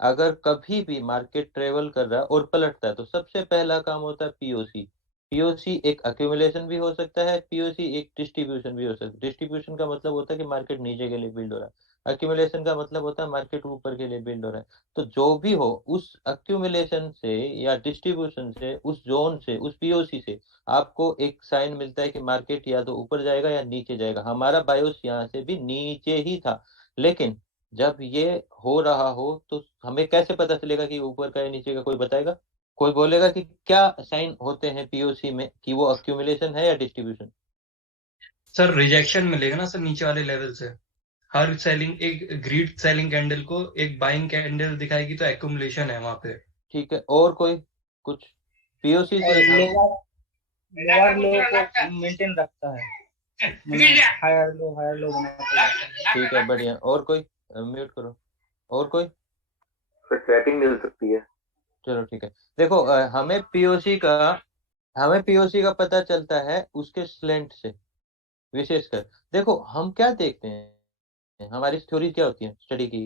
अगर कभी भी मार्केट ट्रेवल कर रहा है और पलटता है तो सबसे पहला काम होता है पीओसी। पीओसी एक अक्यूमुलेशन भी हो सकता है, पीओसी एक डिस्ट्रीब्यूशन भी हो सकता है। डिस्ट्रीब्यूशन का मतलब होता है कि मार्केट नीचे के लिए बिल्ड हो रहा है, अक्यूमुलेशन का मतलब होता है मार्केट ऊपर के लिए बिल्ड हो रहा है। तो जो भी हो, उस अक्यूमुलेशन से या डिस्ट्रीब्यूशन से, उस जोन से, उस पीओसी से आपको एक साइन मिलता है कि मार्केट या तो ऊपर जाएगा या नीचे जाएगा। हमारा बायोस यहाँ से भी नीचे ही था, लेकिन जब ये हो रहा हो तो हमें कैसे पता चलेगा कि ऊपर का या नीचे का? कोई बताएगा? कोई बोलेगा कि क्या साइन होते हैं पीओसी में कि वो अक्यूमुलेशन है या डिस्ट्रीब्यूशन? सर रिजेक्शन मिलेगा ना सर नीचे वाले लेवल से। हर सेलिंग एक ग्रीड सेलिंग कैंडल को एक बाइंग कैंडल दिखाएगी तो एक्यूमुलेशन है वहां पे। ठीक है, और कोई कुछ पीओसी और से हम? लोअर लो को मेंटेन रखता है, मतलब हायर लो बनाता है। ठीक है, बढ़िया। और कोई? म्यूट करो। और कोई? फिर ट्रैकिंग मिल सकती है। चलो ठीक है। देखो, हमें पीओसी का पता चलता है उसके स्लेंट से। विशेषकर देखो, हम क्या देखते हैं, हमारी थ्योरी क्या होती है स्टडी की?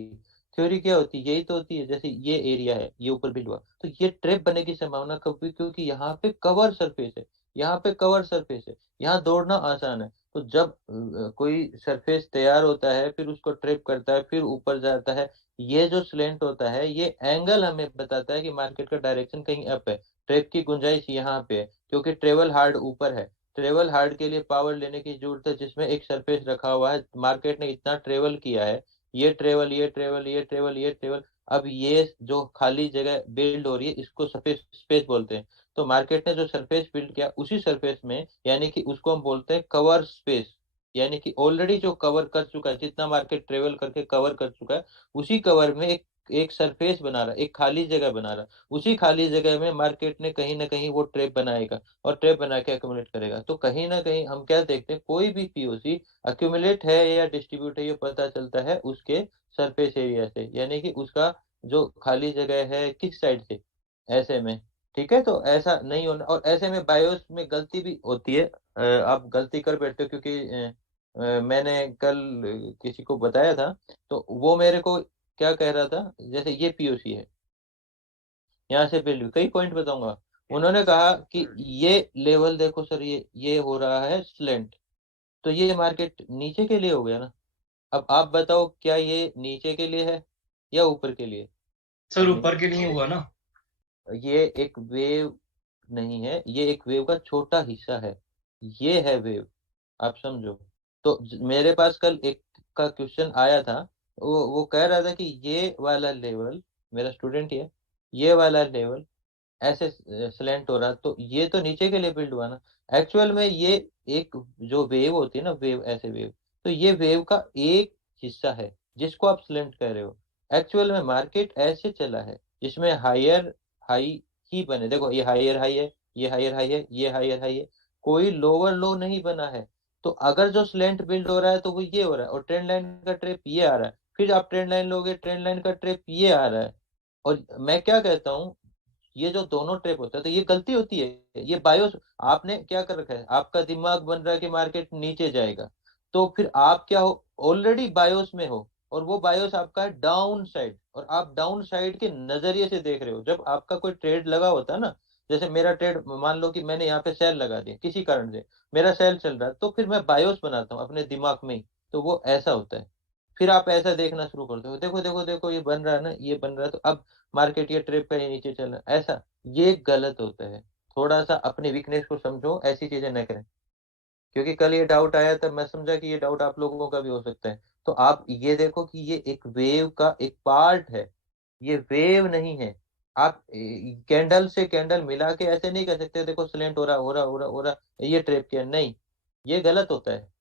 थ्योरी क्या होती है? यही तो होती है, जैसे ये एरिया है, ये ऊपर बिंदु हुआ तो ये ट्रैप बनने की संभावना कब हुई? क्योंकि यहाँ पे कवर सरफेस है, यहाँ पे कवर सरफेस है, यहाँ दौड़ना आसान है। तो जब कोई सरफेस तैयार होता है, फिर उसको ट्रैप करता है, फिर ऊपर जाता है, ये जो स्लेंट होता है, ये एंगल हमें बताता है कि मार्केट का डायरेक्शन कहीं अप है। ट्रैप की गुंजाइश यहाँ पे है, क्योंकि ट्रेवल हार्ड ऊपर है। ट्रेवल हार्ड के लिए पावर लेने की जरूरत है, जिसमें एक सरफेस रखा हुआ है। मार्केट ने इतना ट्रेवल किया है, ये ट्रेवल, ये ट्रेवल, ये ट्रेवल, ये ट्रेवल, अब ये जो खाली जगह बिल्ड हो रही है इसको सरफेस स्पेस बोलते हैं। तो मार्केट ने जो सरफेस बिल्ड किया, उसी सरफेस में, यानी कि उसको हम बोलते हैं कवर स्पेस, यानी कि ऑलरेडी जो कवर कर चुका है, जितना मार्केट ट्रेवल करके कवर कर चुका है, उसी कवर में एक एक सरफेस बना रहा है, एक खाली जगह बना रहा है। उसी खाली जगह में मार्केट ने कहीं ना कहीं वो ट्रैप बनाएगा और ट्रैप बना के अक्यूमुलेट करेगा। तो कहीं ना कहीं हम क्या देखते हैं, कोई भी पीओसी अक्यूमुलेट है या डिस्ट्रीब्यूट है, ये पता चलता है उसके सरफेस एरिया से, यानी कि उसका जो खाली जगह है किस साइड से, ऐसे में। ठीक है, तो ऐसा नहीं होना। और ऐसे में बायोस में गलती भी होती है। आप गलती कर बैठते हो, क्योंकि मैंने कल किसी को बताया था, तो वो मेरे को क्या कह रहा था, जैसे ये पीओसी है, यहाँ से बिल्ड कई पॉइंट बताऊंगा। उन्होंने कहा कि ये लेवल देखो सर, ये हो रहा है स्लेंट, तो ये मार्केट नीचे के लिए हो गया ना। अब आप बताओ, क्या ये नीचे के लिए है या ऊपर के लिए? सर नहीं, ऊपर के नहीं हुआ ना। ये एक वेव नहीं है, ये एक वेव का छोटा हिस्सा है। ये है वेव, आप समझो। तो मेरे पास कल एक का क्वेश्चन आया था, वो कह रहा था कि ये वाला लेवल, मेरा स्टूडेंट ही है, ये वाला लेवल ऐसे स्लेंट हो रहा, तो ये तो नीचे के लिए बिल्ड हुआ ना। एक्चुअल में ये एक जो वेव होती है ना, वेव, ऐसे वेव, तो ये वेव का एक हिस्सा है जिसको आप स्लेंट कह रहे हो। एक्चुअल में मार्केट ऐसे चला है जिसमें हायर हाई ही बने। देखो, ये हायर हाई है, ये हायर हाई है, ये हायर हाई है, कोई लोअर लो नहीं बना है। तो अगर जो स्लेंट बिल्ड हो रहा है तो वो ये हो रहा है, और ट्रेंड लाइन का ट्रेप ये आ रहा है, फिर आप ट्रेंड लाइन लोगे, ट्रेंड लाइन का ट्रेप ये आ रहा है। और मैं क्या कहता हूँ, ये जो दोनों ट्रेप होता है, तो ये गलती होती है, ये बायोस। आपने क्या कर रखा है, आपका दिमाग बन रहा है कि मार्केट नीचे जाएगा, तो फिर आप क्या हो, ऑलरेडी बायोस में हो, और वो बायोस आपका है डाउन साइड, और आप डाउन साइड के नजरिए से देख रहे हो। जब आपका कोई ट्रेड लगा होता है ना, जैसे मेरा ट्रेड, मान लो कि मैंने यहाँ पे सेल लगा दिया किसी कारण से, मेरा सेल चल रहा है, तो फिर मैं बायोस बनाता हूँ अपने दिमाग में ही, तो वो ऐसा होता है। फिर आप ऐसा देखना शुरू करते हो, देखो देखो देखो, ये बन रहा है ना, ये बन रहा है, तो अब मार्केट ये ट्रेप का ही नीचे चल रहा है, ऐसा। ये गलत होता है। थोड़ा सा अपनी वीकनेस को समझो, ऐसी चीजें न करें। क्योंकि कल ये डाउट आया तब मैं समझा कि ये डाउट आप लोगों का भी हो सकता है। तो आप ये देखो कि ये एक वेव का एक पार्ट है, ये वेव नहीं है। आप कैंडल से कैंडल मिला के ऐसे नहीं कर सकते, देखो स्लेंट हो रहा, हो रहा, हो रहा, हो रहा, ये ट्रेप किया, नहीं। ये गलत होता है।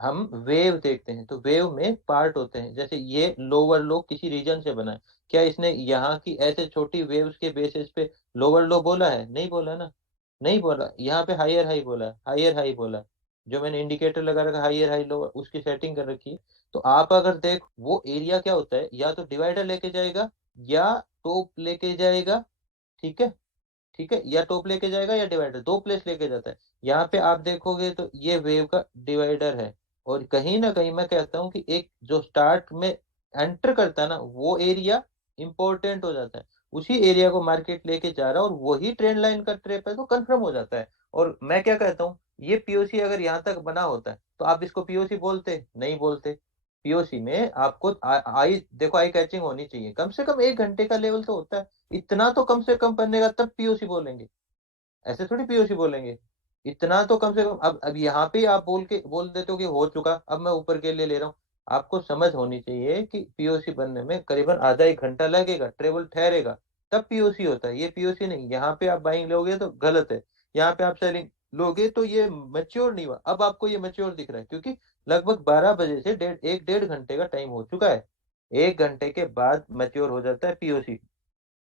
हम वेव देखते हैं, तो वेव में पार्ट होते हैं। जैसे ये लोअर लो किसी रीजन से बना है, क्या इसने यहाँ की ऐसे छोटी वेव्स के बेसिस पे लोअर लो बोला है? नहीं बोला ना, नहीं बोला। यहाँ पे हायर हाई बोला, हायर हाई बोला। जो मैंने इंडिकेटर लगा रखा, हायर हाई लोअर, उसकी सेटिंग कर रखी है। तो आप अगर देख, वो एरिया क्या होता है, या तो डिवाइडर लेके जाएगा या टॉप लेके जाएगा। ठीक है, ठीक है, या टॉप लेके जाएगा या डिवाइडर, दो प्लेस लेके जाता है। यहाँ पे आप देखोगे तो ये वेव का डिवाइडर है। और कहीं ना कहीं मैं कहता हूँ कि एक जो स्टार्ट में एंटर करता है ना, वो एरिया इंपॉर्टेंट हो जाता है। उसी एरिया को मार्केट लेके जा रहा है और वही ट्रेंड लाइन का ट्रेप है तो कंफर्म हो जाता है। और मैं क्या कहता हूँ, ये पीओसी अगर यहाँ तक बना होता है तो आप इसको पीओसी बोलते नहीं बोलते? पीओसी में आपको आई देखो, आई कैचिंग होनी चाहिए, कम से कम 1 घंटे का लेवल तो होता है, इतना तो कम से कम बनेगा तब पीओसी बोलेंगे, ऐसे थोड़ी पीओसी बोलेंगे। इतना तो कम से कम। अब यहाँ पे आप बोल देते हो कि हो चुका, अब मैं ऊपर के लिए ले रहा हूँ। आपको समझ होनी चाहिए कि पीओसी बनने में करीबन आधा 1 घंटा लगेगा, ट्रेवल ठहरेगा, तब पीओसी होता है। ये पीओसी नहीं, यहाँ पे आप बाइंग लोगे तो गलत है, यहाँ पे आप सेलिंग लोगे तो ये मैच्योर नहीं हुआ। अब आपको ये मैच्योर दिख रहा है क्योंकि लगभग 12 बजे से 1.5 घंटे का टाइम हो चुका है। 1 घंटे के बाद मैच्योर हो जाता है पीओसी,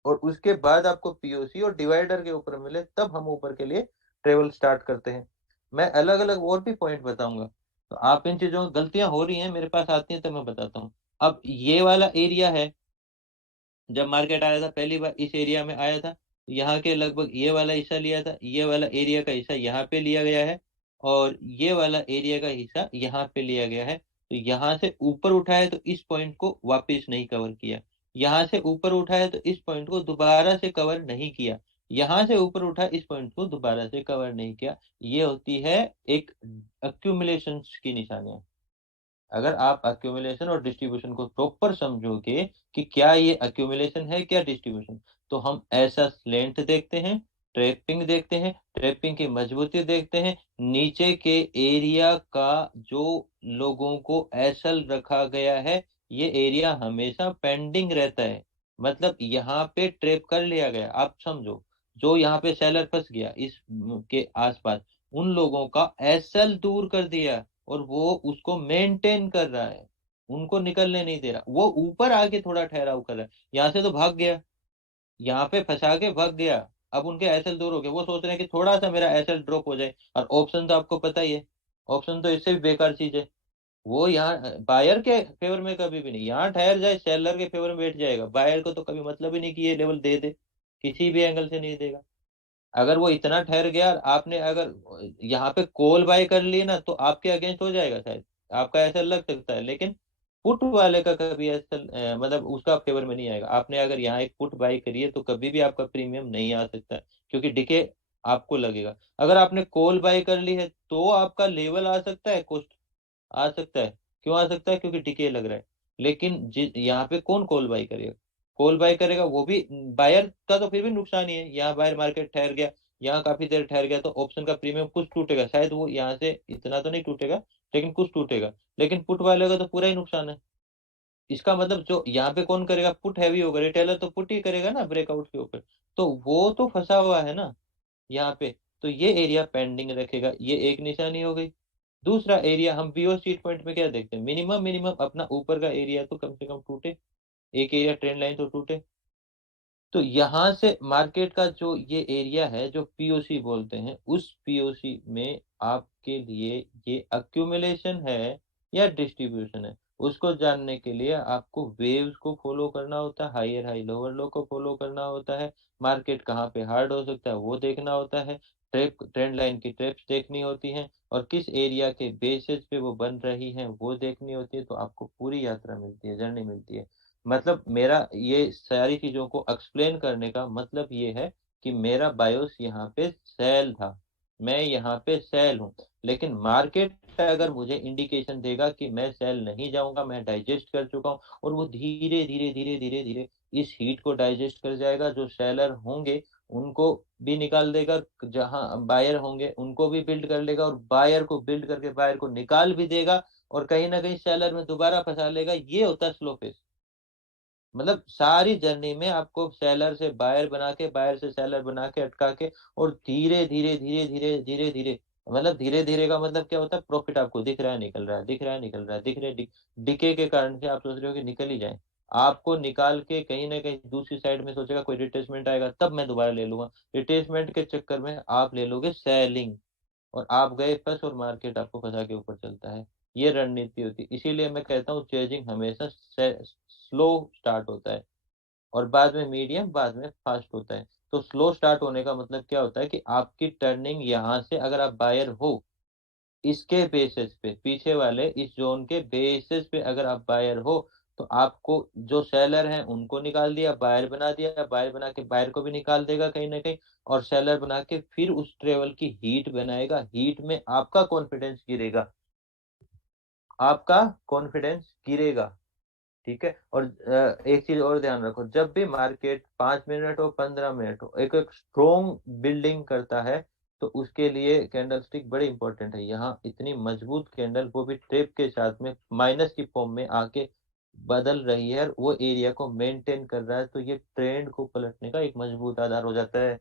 और उसके बाद आपको पीओसी और डिवाइडर के ऊपर मिले तब हम ऊपर के लिए ट्रेवल स्टार्ट करते हैं। मैं अलग अलग और भी पॉइंट बताऊंगा, तो आप इन चीजों में गलतियां हो रही हैं मेरे पास आती हैं तो मैं बताता हूँ। अब ये वाला एरिया है, जब मार्केट आया था पहली बार इस एरिया में आया था, यहाँ के लगभग ये वाला हिस्सा लिया था, ये वाला एरिया का हिस्सा यहाँ पे लिया गया है, और ये वाला एरिया का हिस्सा यहाँ पे लिया गया है। तो यहाँ से ऊपर उठा है तो इस पॉइंट को वापस नहीं कवर किया, यहाँ से ऊपर उठा है तो इस पॉइंट को दोबारा से कवर नहीं किया, यहाँ से ऊपर उठा इस पॉइंट को दोबारा से कवर नहीं किया। ये होती है एक अक्यूमुलेशन की निशानियां। अगर आप अक्यूमुलेशन और डिस्ट्रीब्यूशन को प्रॉपर समझोगे कि क्या ये अक्यूमुलेशन है क्या डिस्ट्रीब्यूशन, तो हम ऐसा स्लेंट देखते हैं, ट्रैपिंग देखते हैं, ट्रैपिंग की मजबूती देखते हैं, नीचे के एरिया का जो लोगों को एसल रखा गया है, ये एरिया हमेशा पेंडिंग रहता है। मतलब यहाँ पे ट्रैप कर लिया गया, आप समझो, जो यहाँ पे सेलर फंस गया इस के आसपास, उन लोगों का एसल दूर कर दिया और वो उसको मेंटेन कर रहा है, उनको निकलने नहीं दे रहा। वो ऊपर आके थोड़ा ठहराव कर रहा है, यहाँ से तो भाग गया, यहाँ पे फंसा के भाग गया। अब उनके एसएल दूर हो गए, वो सोच रहे हैं कि थोड़ा सा मेरा एसएल ड्रॉप हो जाए, और ऑप्शन तो आपको पता ही है, ऑप्शन तो इससे भी बेकार चीज है। वो यहाँ बायर के फेवर में कभी भी नहीं, यहाँ ठहर जाए सेलर के फेवर में बैठ जाएगा, बायर को तो कभी मतलब ही नहीं कि ये लेवल दे दे, किसी भी एंगल से नहीं देगा। अगर वो इतना ठहर गया और आपने अगर यहाँ पे कॉल बाय कर ली ना तो आपके अगेंस्ट हो जाएगा शायद, आपका ऐसा लग सकता है, लेकिन पुट वाले का कभी ऐसा मतलब उसका फेवर में नहीं आएगा। आपने अगर यहाँ एक पुट बाय करी है तो कभी भी आपका प्रीमियम नहीं आ सकता, क्योंकि डिके आपको लगेगा। अगर आपने कॉल बाय कर ली है तो आपका लेवल आ सकता है, कॉस्ट आ सकता है। क्यों आ सकता है? क्योंकि टिके लग रहा है। लेकिन यहाँ पे कौन कॉल बाय करेगा? कॉल बाय करेगा वो भी बायर का, तो फिर भी नुकसान ही है। यहाँ बायर मार्केट ठहर गया, यहाँ काफी देर ठहर गया, तो ऑप्शन का प्रीमियम कुछ टूटेगा, शायद वो यहाँ से इतना तो नहीं टूटेगा, लेकिन कुछ टूटेगा। लेकिन पुट वाले का तो पूरा ही नुकसान है। इसका मतलब जो यहाँ पे कौन करेगा, पुट हैवी होगा, रिटेलर तो पुट ही करेगा ना ब्रेकआउट के ऊपर, तो वो तो फंसा हुआ है ना यहाँ पे। तो ये एरिया पेंडिंग रखेगा, ये एक निशानी हो गई। दूसरा एरिया हम बीओ स्ट्रीट पॉइंट में क्या देखते हैं, मिनिमम मिनिमम अपना ऊपर का एरिया तो कम से कम टूटे, एक एरिया ट्रेंड लाइन तो टूटे। तो यहाँ से मार्केट का जो ये एरिया है जो पीओसी बोलते हैं, उस पीओसी में आपके लिए ये अक्यूमुलेशन है या डिस्ट्रीब्यूशन है, उसको जानने के लिए आपको वेव्स को फॉलो करना होता है, हायर हाई लोअर लो को फॉलो करना होता है, मार्केट कहाँ पे हार्ड हो सकता है वो देखना होता है, ट्रेंड लाइन की ट्रेप्स देखनी होती हैं, और किस एरिया के बेसिस पे वो बन रही हैं वो देखनी होती है। तो आपको पूरी यात्रा मिलती है, जर्नी मिलती है। मतलब मेरा ये सारी चीजों को एक्सप्लेन करने का मतलब ये है कि मेरा बायोस यहाँ पे सेल था, मैं यहाँ पे सेल हूँ, लेकिन मार्केट अगर मुझे इंडिकेशन देगा कि मैं सेल नहीं जाऊंगा, मैं डाइजेस्ट कर चुका हूँ, और वो धीरे धीरे धीरे धीरे धीरे इस हीट को डाइजेस्ट कर जाएगा, जो सेलर होंगे उनको भी निकाल देगा, जहां बायर होंगे उनको भी बिल्ड कर लेगा, और बायर को बिल्ड करके बायर को निकाल भी देगा, और कहीं ना कहीं सेलर में दोबारा फंसा लेगा। ये होता है स्लो फेज। मतलब सारी जर्नी में आपको सेलर से बायर बना के, बायर से सेलर बना के, अटका के, और धीरे धीरे धीरे धीरे धीरे धीरे, मतलब धीरे धीरे का मतलब क्या होता है, प्रॉफिट आपको दिख रहा है निकल रहा है, दिख रहा है निकल रहा है, दिख रहा है डिके के कारण से आप सोच रहे हो कि निकल ही जाए, आपको निकाल के कहीं ना कहीं दूसरी साइड में सोचेगा कोई रिट्रेसमेंट आएगा तब मैं दोबारा ले लूंगा, रिट्रेसमेंट के चक्कर में आप ले लोगे सेलिंग, और आप गए फंस, और मार्केट आपको फंसा के ऊपर चलता है। ये रणनीति होती है। इसीलिए मैं कहता हूँ चेजिंग हमेशा स्लो स्टार्ट होता है, और बाद में मीडियम, बाद में फास्ट होता है। तो स्लो स्टार्ट होने का मतलब क्या होता है कि आपकी टर्निंग यहाँ से, अगर आप बायर हो इसके बेसिस पे, पीछे वाले इस जोन के बेसिस पे अगर आप बायर हो, तो आपको जो सेलर हैं उनको निकाल दिया, बायर बना दिया, बायर बना के बायर को भी निकाल देगा कहीं ना कहीं, और सेलर बना के फिर उस ट्रेवल की हीट बनाएगा। हीट में आपका कॉन्फिडेंस गिरेगा, आपका कॉन्फिडेंस गिरेगा। ठीक है। और एक चीज और ध्यान रखो, जब भी मार्केट 5 मिनट हो 15 मिनट हो एक एक स्ट्रोंग बिल्डिंग करता है, तो उसके लिए कैंडल स्टिक बड़े इंपॉर्टेंट है। यहाँ इतनी मजबूत कैंडल, वो भी ट्रेप के साथ में माइनस की फॉर्म में आके बदल रही है और वो एरिया को मेंटेन कर रहा है, तो ये ट्रेंड को पलटने का एक मजबूत आधार हो जाता है।